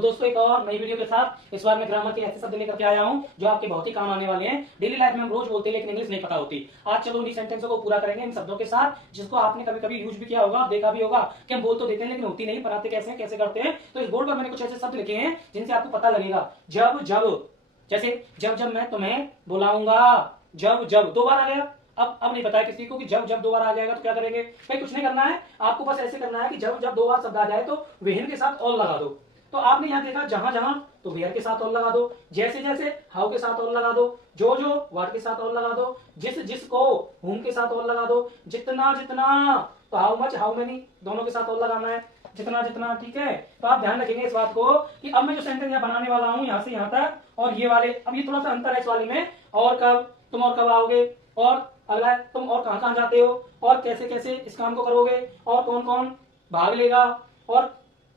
तो दोस्तों एक और नई वीडियो के साथ इस बार मैं ग्रामर के ऐसे शब्द लेकर के आया हूं जो आपके बहुत ही काम आने वाले हैं। डेली लाइफ में हम रोज बोलते हैं लेकिन इंग्लिश नहीं पता होती। आज चलो उन्हीं सेंटेंसों को पूरा करेंगे इन शब्दों के साथ जिसको आपने कभी कभी यूज भी किया होगा, देखा भी होगा कि हम बोल तो देते हैं लेकिन होती नहीं, बनाते कैसे हैं, कैसे करते हैं। तो इस बोर्ड पर मैंने कुछ ऐसे शब्द लिखे हैं जिनसे आपको पता लगेगा। जब जब, जैसे जब जब मैं तुम्हें बुलाऊंगा, जब जब दो बार आ गया। अब नहीं बताया किसी को कि जब जब दो बार आ जाएगा तो क्या करेंगे। भाई कुछ नहीं करना है, आपको बस ऐसे करना है कि जब जब दो बार शब्द आ जाए तो वेहन के साथ ऑल लगा दो। तो आपने यहाँ देखा जहां जहां तो वेयर के साथ ऑल लगा दो, जैसे जैसे हाउ के साथ ऑल लगा दो, जो जो व्हाट के साथ ऑल लगा दो, जिस जिसको हुम के साथ ऑल लगा दो, जितना जितना तो हाउ मच हाउ मेनी दोनों के साथ ऑल लगाना है, जितना जितना। ठीक है, तो आप ध्यान रखेंगे इस बात को कि अब मैं जो सेंटेंस यहाँ बनाने वाला हूँ यहाँ से यहाँ तक और ये वाले, अब ये थोड़ा सा अंतर है इस वाले में। और कब, तुम और कब आओगे, और अगला है तुम और कहां कहां जाते हो, और कैसे कैसे इस काम को करोगे, और कौन कौन भाग लेगा, और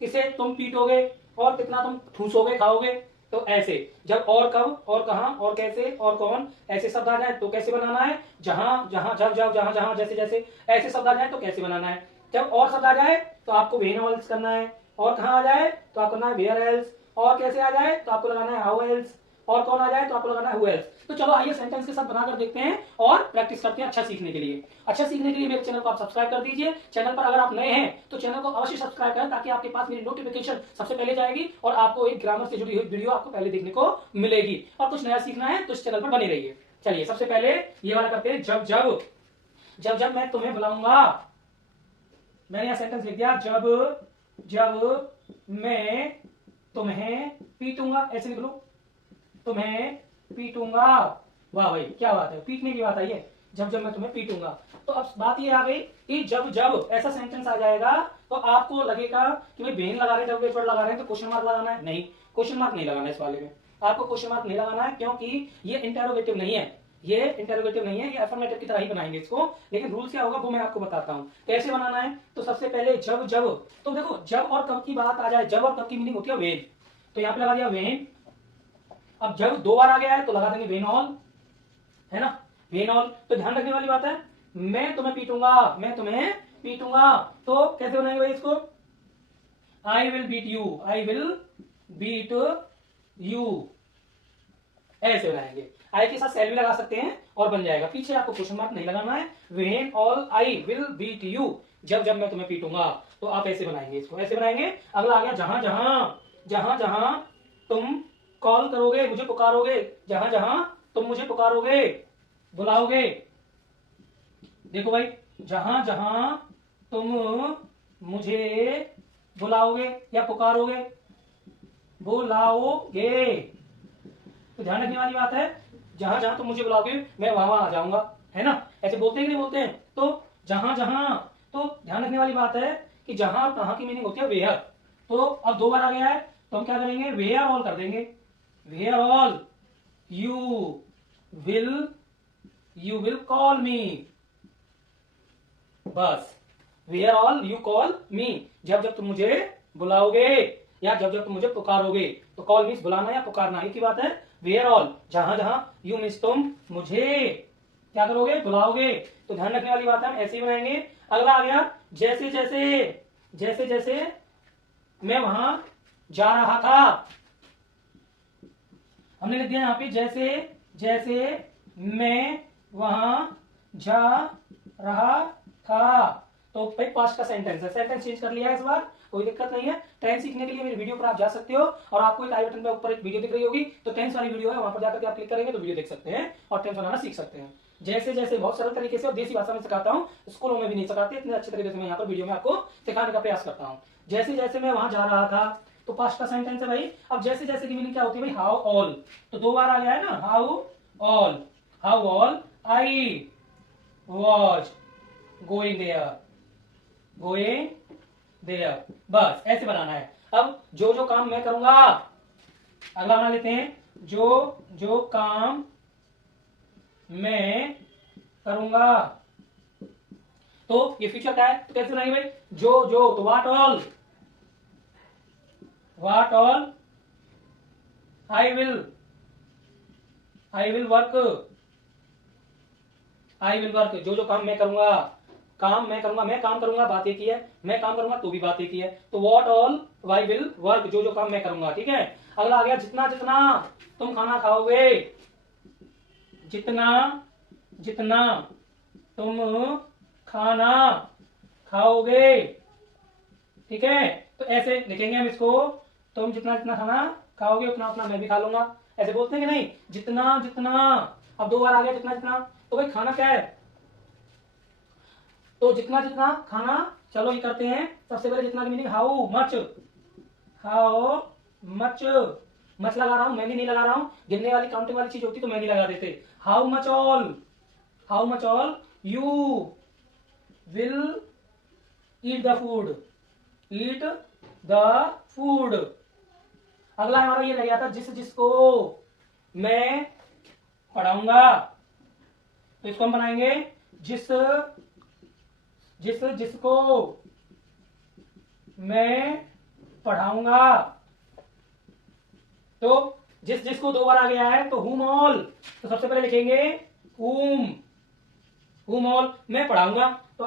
किसे तुम पीटोगे, और कितना तुम ठूसोगे खाओगे। तो ऐसे जब और कब और कहां और कैसे और कौन ऐसे शब्द आ जाए तो कैसे बनाना है। जहां जहां जब जब जहां जहां जैसे जैसे ऐसे शब्द आ जाए तो कैसे बनाना है। जब और शब्द आ जाए तो आपको वेन एल्स करना है, और कहां आ जाए तो आपको करना है वेयर एल्स, और कैसे आ जाए तो आपको लगाना है हाउ एल्स, और कौन आ जाए तो आपको लगाना है हु एल्स। तो चलो आइए सेंटेंस के साथ बनाकर देखते हैं और प्रैक्टिस करते हैं अच्छा सीखने के लिए। अच्छा सीखने के लिए मेरे चैनल को आप सब्सक्राइब कर दीजिए। चैनल पर अगर आप नए हैं तो चैनल को अवश्य सब्सक्राइब करें ताकि आपके पास मेरी नोटिफिकेशन सबसे पहले जाएगी और आपको एक ग्रामर से जुड़ी हुई वीडियो आपको पहले देखने को मिलेगी। और कुछ नया सीखना है तो इस चैनल पर बने रहिए। चलिए सबसे पहले ये वाला करते हैं। जब जब, जब जब मैं तुम्हें बुलाऊंगा, मैंने यहां सेंटेंस लिख दिया। जब जब मैं तुम्हें पीटूंगा, ऐसे लिख लो, तुम्हें पीटूंगा। वाह भाई क्या बात है, पीटने की बात आई है। जब जब मैं तुम्हें पीटूंगा। तो अब बात ये आ गई कि जब जब ऐसा सेंटेंस आ जाएगा तो आपको लगेगा कि भाई बेन लगा रहे हैं, जब वर्ड लगा रहे हैं तो क्वेश्चन मार्क लगाना है। नहीं, क्वेश्चन मार्क नहीं लगाना है इस वाले में, आपको क्वेश्चन मार्क नहीं लगाना है क्योंकि ये इंटेरोगेटिव नहीं है, ये इंटेरोगेटिव नहीं है, ये अफर्मेटिव की तरह ही बनाएंगे इसको। लेकिन रूल क्या होगा वो मैं आपको बताता हूं कैसे बनाना है। तो सबसे पहले जब जब, तो देखो जब और कब की बात आ जाए, जब और कब की मीनिंग होती है वेन, तो यहां पे लगा दिया वेन। अब जब दो बार आ गया है तो लगा देंगे वेन ऑल, है ना, वेन ऑल। तो ध्यान रखने वाली बात है, मैं तुम्हें पीटूंगा, मैं तुम्हें पीटूंगा। तो कैसे बनाएंगे भाई इसको, I will beat you, I will beat you, ऐसे बनाएंगे। आई के साथ सेल भी लगा सकते हैं और बन जाएगा। पीछे आपको क्वेश्चन मार्क नहीं लगाना है। When all I will beat you, जब जब मैं तुम्हें पीटूंगा। तो आप ऐसे बनाएंगे इसको, ऐसे बनाएंगे। अगला आ गया जहां जहां, जहां जहां तुम कॉल करोगे, मुझे पुकारोगे, जहां जहां तुम मुझे पुकारोगे, बुलाओगे। देखो भाई, जहां जहां तुम मुझे बुलाओगे या पुकारोगे, बुलाओगे। तो ध्यान रखने वाली बात है, जहां जहां तुम मुझे बुलाओगे मैं वहां वहां आ जाऊंगा, है ना। ऐसे बोलते हैं कि नहीं बोलते हैं। तो जहां जहां, तो ध्यान रखने वाली बात है कि जहां और कहां की मीनिंग होती है वेयर। तो अब दो बार आ गया है तो हम क्या करेंगे, वेयर ऑल कर देंगे। Where all you will call me, बस where all you call me, जब जब तुम मुझे बुलाओगे या जब जब तुम मुझे पुकारोगे। तो कॉल मीन्स बुलाना या पुकारना, एक ही बात है। वेयर ऑल जहां जहां, यू मीन्स तुम मुझे क्या करोगे, बुलाओगे। तो ध्यान रखने वाली बात है, हम ऐसे ही बनाएंगे। अगला आ गया जैसे जैसे, जैसे जैसे मैं वहां जा रहा था, हमने लिख दिया यहां पे जैसे जैसे मैं वहां जा रहा था। तो भाई पास्ट का सेंटेंस है, सेंटेंस चेंज कर लिया है इस बार, कोई दिक्कत नहीं है। टेंस सीखने के लिए मेरी वीडियो पर आप जा सकते हो और आपको एक आई बटन पे ऊपर एक वीडियो दिख रही होगी, तो टेंस वाली वीडियो है, वहां पर जाकर के आप क्लिक करेंगे तो वीडियो देख सकते हैं और टेंस बनाना सीख सकते हैं। जैसे जैसे बहुत सरल तरीके से और देसी भाषा में सिखाता हूँ, स्कूलों में भी नहीं सिखाते इतने अच्छे तरीके से, मैं यहाँ पर वीडियो में आपको सिखाने का प्रयास करता हूँ। जैसे जैसे मैं वहां जा रहा था, तो पास्ट का सेंटेंस है भाई। अब जैसे जैसे की मीनिंग क्या होती है भाई, हाउ ऑल, तो दो बार आ गया है ना, how all, how all I was going there, going there, बस ऐसे बनाना है। अब जो जो काम मैं करूंगा, अगला बना लेते हैं, जो जो काम मैं करूंगा। तो ये फ्यूचर का है तो कैसे बनाएंगे भाई, जो जो, तो what all, what all I will work, I will work, जो जो काम मैं करूंगा, काम मैं करूंगा, मैं काम करूंगा, बात एक ही है, मैं काम करूंगा तो भी बात एक ही है। तो what all why will work, जो जो काम मैं करूंगा, ठीक है। अगला आ गया जितना जितना तुम खाना खाओगे, जितना जितना तुम खाना खाओगे, ठीक है। तो ऐसे लिखेंगे हम इसको, तुम जितना जितना खाना खाओगे उतना उतना मैं भी खा लूंगा, ऐसे बोलते हैं कि नहीं, जितना जितना। अब 2 बार आ गया जितना जितना, तो भाई खाना क्या है, तो जितना जितना खाना। चलो ये करते हैं, सबसे पहले जितना की meaning how much, how much, much लगा रहा हूं, मैनी नहीं लगा रहा हूं, गिनने वाली काउंटिंग वाली चीज होती तो मैनी लगा देते। How much all, how much all you will eat the food, eat the food. अगला हमारा ये रह गया था जिस जिसको मैं पढ़ाऊंगा, तो इसको हम बनाएंगे जिस जिस जिसको मैं पढ़ाऊंगा। तो जिस जिसको 2 बार आ गया है, तो whom all, तो सबसे पहले लिखेंगे whom all मैं पढ़ाऊंगा, तो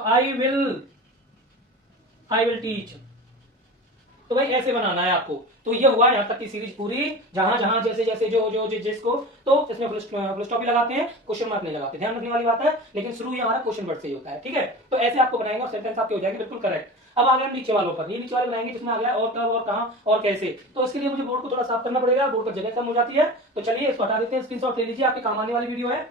I will teach। तो भाई ऐसे बनाना है आपको। तो ये हुआ यहाँ तक की सीरीज पूरी, जहां जहां जैसे जैसे जो जो जिसको, तो इसमें फुल स्टॉप ही लगाते हैं, क्वेश्चन मार्क नहीं लगाते, ध्यान रखने वाली बात है। लेकिन शुरू ही हमारा क्वेश्चन वर्ड से ही होता है, ठीक है। तो ऐसे आपको बनाएंगे और सेंटेंस आपके हो जाएंगे बिल्कुल करेक्ट। अब आ गए हम नीचे वालों पर, ये नीचे वाले बनाएंगे जिसमें आ गया और कब और कहां और कैसे। तो इसके लिए मुझे बोर्ड को थोड़ा साफ करना पड़ेगा, बोर्ड पर जगह कम हो जाती है। तो चलिए इसको हटा देते हैं, स्क्रीनशॉट ले लीजिए, आपके काम आने वाली वीडियो है।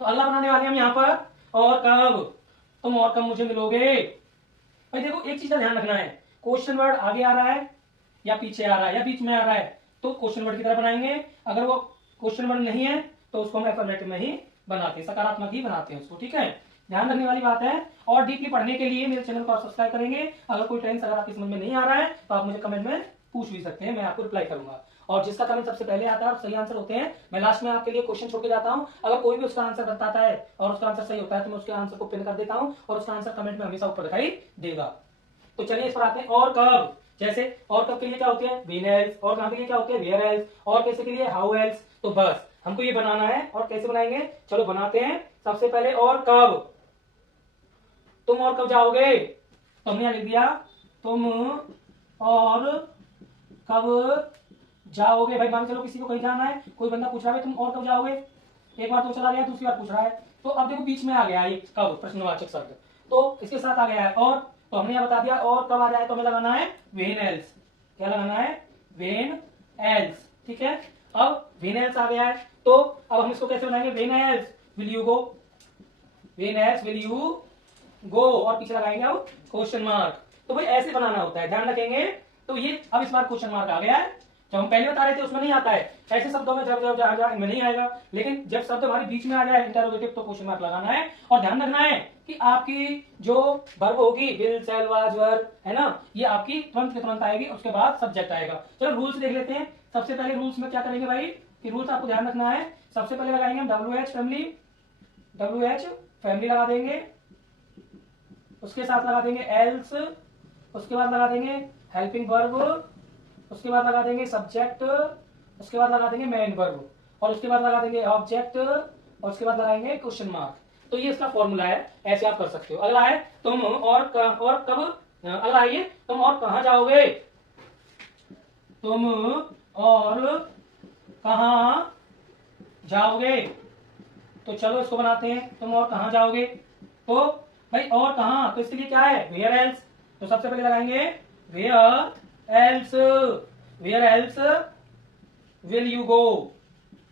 तो अल्लाह बनाने वाले हम यहाँ पर, और कब, तुम और कब मुझे मिलोगे। भाई देखो एक चीज का ध्यान रखना है, क्वेश्चन वर्ड आगे आ रहा है या पीछे आ रहा है या बीच में आ रहा है, तो क्वेश्चन वर्ड की तरह बनाएंगे। अगर वो क्वेश्चन वर्ड नहीं है तो उसको हम एफर्मेटिव में ही बनाते हैं, सकारात्मक ही बनाते हैं उसको, ठीक है। ध्यान रखने वाली बात है। और डीपली पढ़ने के लिए मेरे चैनल को आप सब्सक्राइब करेंगे। अगर कोई टेंस अगर आपकी समझ में नहीं आ रहा है तो आप मुझे कमेंट में पूछ भी सकते हैं, मैं आपको रिप्लाई करूंगा। और जिसका कमेंट सबसे पहले आता है और सही आंसर होते हैं, मैं लास्ट में आपके लिए क्वेश्चन छोड़ के जाता हूं। अगर कोई भी उसका आंसर बताता है और उसका आंसर सही होता है तो मैं उसके आंसर को पिन कर देता हूं और उसका आंसर कमेंट में हमेशा ऊपर दिखाई देगा। तो चलिए इस पर आते हैं। और कब, जैसे और कब के लिए क्या होते हैं व्हेन एल्स, और कहां के लिए क्या होते हैं वेयर एल्स, और कैसे के लिए हाउ एल्स। तो बस हमको ये बनाना है। और कैसे बनाएंगे, चलो बनाते हैं। सबसे पहले और कब, तुम और कब जाओगे, तो हमने यहां लिख दिया तुम और कब जाओगे। भाई मान चलो किसी को कहीं जाना है, कोई बंदा पूछ रहा है तुम और कब जाओगे, एक बार तो चला गया, दूसरी बार पूछ रहा है। तो अब देखो बीच में आ गया ये कब प्रश्नवाचक शब्द, तो इसके साथ आ गया है और, तो हमने यहां बता दिया और कब आ जाए तो हमें लगाना है व्हेन एल्स। क्या लगाना है, व्हेन एल्स, ठीक है। अब व्हेन एल्स आ गया है, तो अब हम इसको कैसे बनाएंगे, when else will you go, when else will you go, और पीछे लगाएंगे अब क्वेश्चन मार्क। तो भाई ऐसे बनाना होता है, ध्यान रखेंगे। तो ये अब इस बार क्वेश्चन मार्क आ गया है, जब हम पहले बता रहे थे उसमें नहीं आता है, ऐसे शब्दों में जब जब जहां जहां इनमें नहीं आएगा, लेकिन जब शब्द हमारे बीच में आ जाए इंटरोगेटिव तो क्वेश्चन मार्क लगाना है। और ध्यान रखना है कि आपकी जो वर्ब होगी विल शैल वाज वर, है ना, ये आपकी तुरंत के तुरंत आएगी, उसके बाद सब्जेक्ट आएगा। चलो रूल्स देख लेते हैं। सबसे पहले रूल्स में क्या करेंगे भाई, कि रूल्स आपको ध्यान रखना है। सबसे पहले लगाएंगे हम WH फैमिली, WH फैमिली लगा देंगे, उसके साथ लगा देंगे एल्स, उसके बाद लगा देंगे हेल्पिंग वर्ब, उसके बाद लगा देंगे सब्जेक्ट, उसके बाद लगा देंगे मेन वर्ब, और उसके बाद लगा देंगे ऑब्जेक्ट, और उसके बाद लगाएंगे क्वेश्चन मार्क। तो ये इसका फॉर्मूला है, ऐसे आप कर सकते हो। अगला है तुम और कब, अगला आइए तुम और कहां जाओगे, तुम और कहां जाओगे। तो चलो इसको बनाते हैं, तुम और कहां जाओगे। तो भाई और कहां, तो इसके लिए क्या है वेयर एल्स। तो सबसे पहले लगाएंगे where else, where else will you go,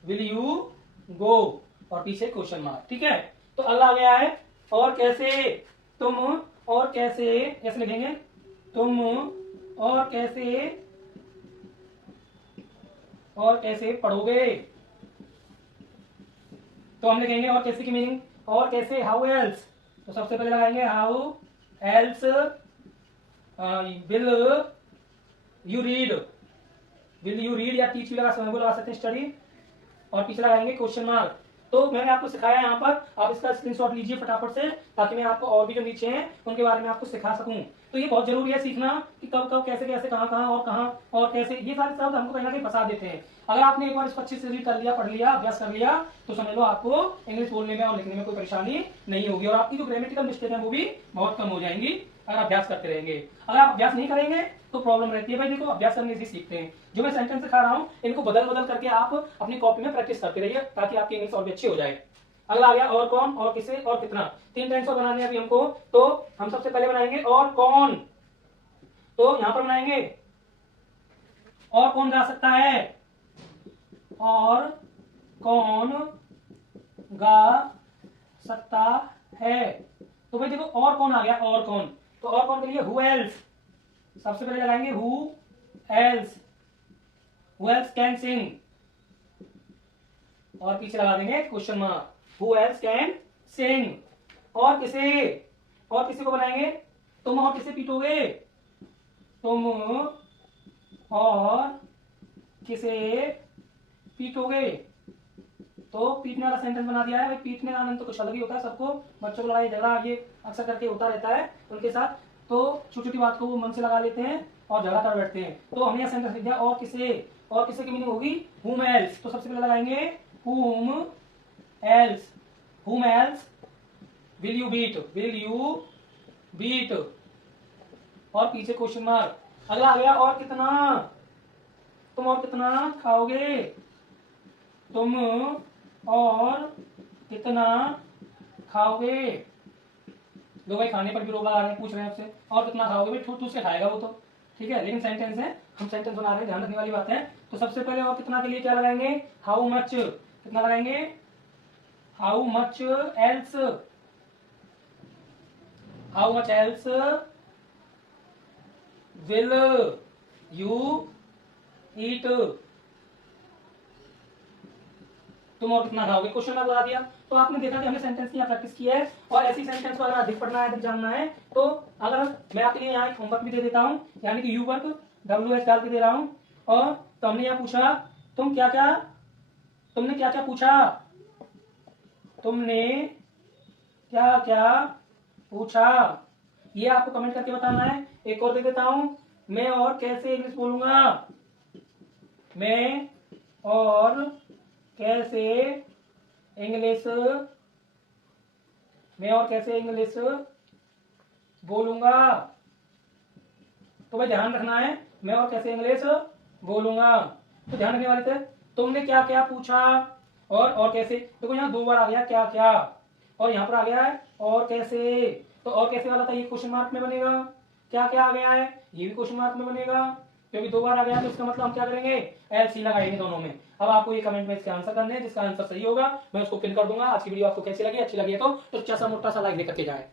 will you go, और पीछे क्वेश्चन मार्क, ठीक है। तो अगला आ गया है और कैसे, तुम और कैसे, ऐसे लिखेंगे तुम और कैसे पढ़ोगे। तो हम लिखेंगे और कैसे की मीनिंग, और कैसे हाउ एल्स। तो सबसे पहले लगाएंगे how else will you read, will you read या टीच भी लगा सकते हैं स्टडी, और पीछे लगाएंगे क्वेश्चन मार्क। तो मैंने आपको सिखाया यहाँ पर, आप इसका स्क्रीनशॉट लीजिए फटाफट से, ताकि मैं आपको और भी जो नीचे हैं उनके बारे में आपको सिखा सकूं। तो ये बहुत जरूरी है सीखना कि कब कब कैसे कैसे कहाँ और कैसे, ये सारे शब्द हमको कहीं ना कहीं फंसा देते हैं। अगर आपने एक बार इसको अच्छे से रीड कर लिया, पढ़ लिया, अभ्यास कर लिया, तो समझ लो आपको इंग्लिश बोलने में और लिखने में कोई परेशानी नहीं होगी, और आपकी जो ग्रामेटिकल मिस्टेक है वो भी बहुत कम हो जाएंगी अगर अभ्यास करते रहेंगे। अगर आप अभ्यास नहीं करेंगे तो प्रॉब्लम रहती है। भाई देखो, अभ्यास करने से सीखते हैं। जो मैं सेंटेंस सिखा रहा हूँ इनको बदल बदल करके आप अपनी कॉपी में प्रैक्टिस करते रहिए, ताकि आपकी इंग्लिश और भी अच्छी हो जाए। अगला आ गया और कौन, और किसे, और कितना। 3 टेंस और बनाने हैं अभी हमको। तो हम सबसे पहले बनाएंगे और कौन। तो यहां पर बनाएंगे और कौन गा सकता है, और कौन गा सकता है। तो भाई देखो, और कौन आ गया, और कौन। तो और कौन के लिए हु एल्स, सबसे पहले लगाएंगे who else, who else can sing, और पीछे लगा देंगे question mark, who else can sing. और किसे, और किसी को बनाएंगे, तुम और किसे पीटोगे, तुम और किसे पीटोगे। तो पीटने वाला सेंटेंस बना दिया है। भाई पीटने का आनंद तो कुछ अलग ही होता है सबको, बच्चों को लड़ाई झगड़ा ये अक्सर करके होता रहता है उनके साथ, तो छोटी छोटी बात को वो मन से लगा लेते हैं और झगड़ा कर बैठते हैं। तो हमने यह सेंटेंस लिख दिया और किसे, और किसे की मीनिंग होगी whom else। तो सबसे पहले लगाएंगे whom else, whom else will you beat, will you beat, और पीछे क्वेश्चन मार्क। अगला आ गया और कितना, तुम और कितना खाओगे, तुम और कितना खाओगे। लो भाई, खाने पर भी रोक लगा रहे हैं, पूछ रहे हैं आपसे और कितना खाओगे। भाई ठूस के खाएगा वो तो, ठीक है, लेकिन सेंटेंस है, हम सेंटेंस बना रहे हैं, ध्यान रखने वाली बात है। तो सबसे पहले और कितना के लिए क्या लगाएंगे, हाउ मच, कितना लगाएंगे, how much else, how much else will you eat, तुम और कितना खाओगे, क्वेश्चन मार्क लगा दिया। तो आपने देखा कि हमने सेंटेंस की यहाँ प्रैक्टिस की है, और ऐसी सेंटेंस को अगर अधिक पढ़ना है, अधिक जानना है, तो अगर मैं आपके लिए यहाँ एक होमवर्क भी दे देता हूँ, यानी कि यू वर्क WH डाल के दे रहा हूँ। और तो हमने यहाँ पूछा, तुमने क्या क्या पूछा, तुमने क्या क्या पूछा, ये आपको कमेंट करके बताना है। एक और दे देता हूं, मैं और कैसे इंग्लिश बोलूंगा, मैं और कैसे इंग्लिश, मैं और कैसे इंग्लिश बोलूंगा। तो भाई ध्यान रखना है, मैं और कैसे इंग्लिश बोलूंगा। तो ध्यान रखने वाले थे, तुमने क्या क्या पूछा और कैसे। देखो यहाँ 2 बार आ गया क्या क्या, और यहाँ पर आ गया है और कैसे। तो और कैसे वाला था ये क्वेश्चन मार्क में बनेगा, क्या क्या आ गया है ये भी क्वेश्चन मार्क में बनेगा, क्योंकि 2 बार आ गया। तो इसका मतलब हम क्या करेंगे, LC लगाएंगे दोनों में। अब आपको ये कमेंट में इसके आंसर करने हैं, जिसका आंसर सही होगा मैं उसको पिन कर दूंगा। आज की वीडियो आपको कैसी लगी, अच्छी लगी है तो अच्छा सा मोटा सा लाइक दे करके जाए।